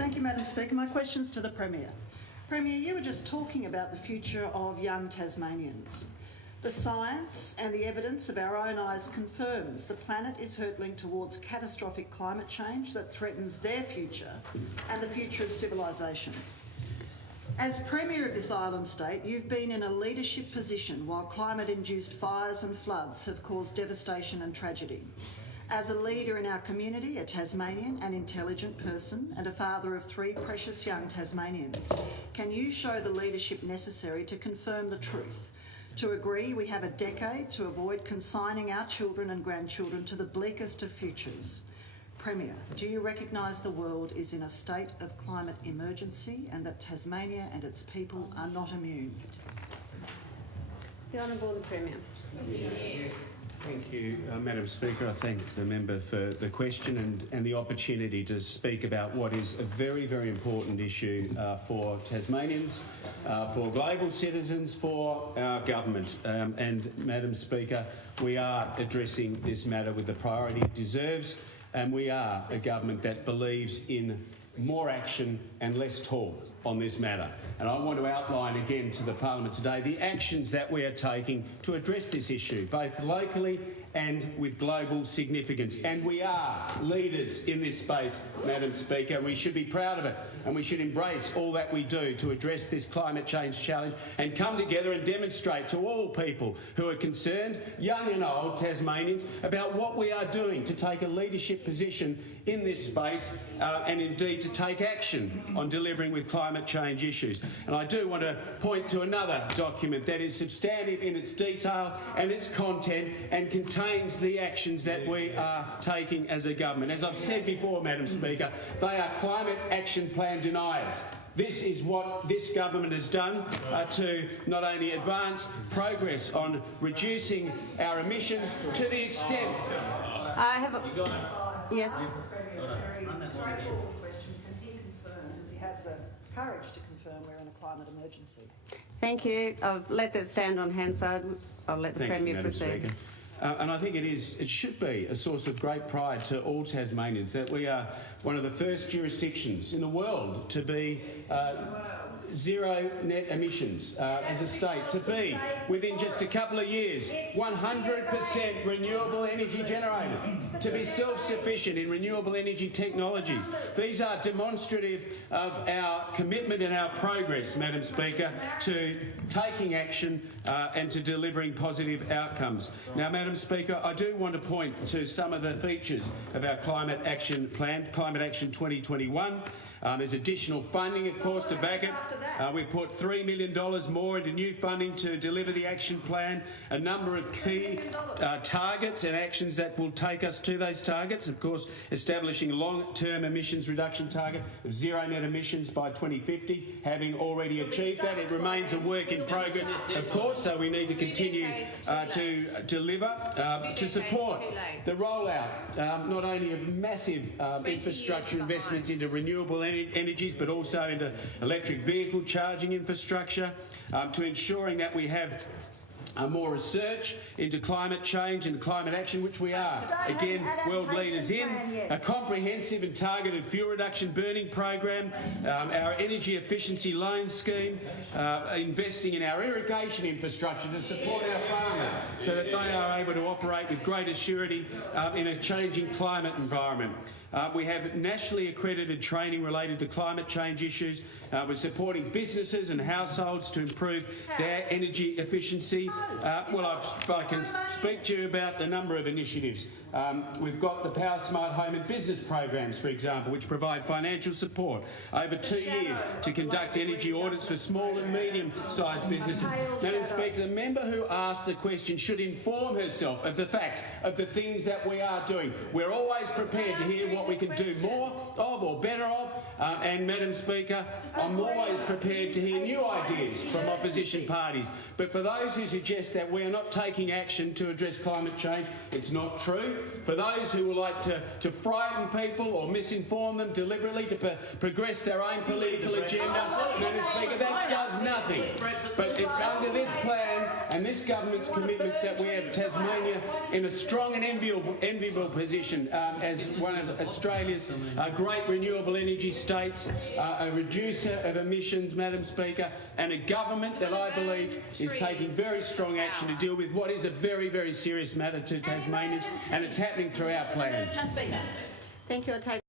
Thank you, Madam Speaker. My question's to the Premier. Premier, you were just talking about the future of young Tasmanians. The science and the evidence of our own eyes confirms the planet is hurtling towards catastrophic climate change that threatens their future and the future of civilisation. As Premier of this island state, you've been in a leadership position while climate-induced fires and floods have caused devastation and tragedy. As a leader in our community, a Tasmanian, an intelligent person and a father of 3 precious young Tasmanians, can you show the leadership necessary to confirm the truth? To agree we have a decade to avoid consigning our children and grandchildren to the bleakest of futures. Premier, do you recognise the world is in a state of climate emergency and that Tasmania and its people are not immune? The Honourable the Premier. Thank you, Madam Speaker. I thank the member for the question and the opportunity to speak about what is a very, very important issue for Tasmanians, for global citizens, for our government. And, Madam Speaker, we are addressing this matter with the priority it deserves, and we are a government that believes in more action and less talk on this matter. And I want to outline again to the Parliament today the actions that we are taking to address this issue, both locally and with global significance. And we are leaders in this space, Madam Speaker. We should be proud of it, and we should embrace all that we do to address this climate change challenge and come together and demonstrate to all people who are concerned, young and old Tasmanians, about what we are doing to take a leadership position in this space and indeed to take action on delivering with climate change issues. And I do want to point to another document that is substantive in its detail and its content and contains the actions that we are taking as a government. As I've said before, Madam Speaker, they are climate action plan deniers. This is what this government has done to not only advance progress on reducing our emissions to the extent... I have a... Yes. Question. Can he confirm, does he have the courage to confirm we're in a climate emergency? Thank you. I'll let that stand on Hansard. I'll let the Premier proceed. Speaker. And I think it should be a source of great pride to all Tasmanians that we are one of the first jurisdictions in the world to be zero net emissions as a state, to be within just a couple of years 100% renewable energy generated, to be self-sufficient in renewable energy technologies. These are demonstrative of our commitment and our progress, Madam Speaker, to taking action and to delivering positive outcomes. Now, Madam Speaker, I do want to point to some of the features of our Climate Action Plan, Climate Action 2021. There's additional funding, of course, to back it. We put $3 million more into new funding to deliver the action plan, a number of key targets and actions that will take us to those targets. Of course, establishing a long-term emissions reduction target of zero net emissions by 2050, having already achieved that. It remains a work in progress, of course, so we need to continue to deliver, to support the rollout not only of massive infrastructure investments into renewable energies, but also into electric vehicle charging infrastructure, to ensuring that we have more research into climate change and climate action, which we are, again, world leaders in, a comprehensive and targeted fuel reduction burning program, our energy efficiency loan scheme, investing in our irrigation infrastructure to support our farmers so that they are able to operate with greater surety in a changing climate environment. We have nationally accredited training related to climate change issues. We're supporting businesses and households to improve their energy efficiency. I can speak to you about a number of initiatives. We've got the Power Smart Home and Business programs, for example, which provide financial support over 2 years to conduct energy audits for small and medium-sized businesses. Madam Speaker, the member who asked the question should inform herself of the facts, of the things that we are doing. We're always prepared to hear what we can do more of or better of, and Madam Speaker, I'm always prepared to hear new ideas from opposition parties. But for those who suggest suggest that we are not taking action to address climate change. It's not true. For those who would like to frighten people or misinform them deliberately to progress their own political agenda, Madam Speaker, that does nothing. But it's under this plan and this government's commitments that we have Tasmania in a strong and enviable position as one of Australia's great renewable energy states, a reducer of emissions, Madam Speaker, and a government that I believe is taking very strong action to deal with what is a very, very serious matter to Tasmanians, and it's happening through our plan. Thank you. I take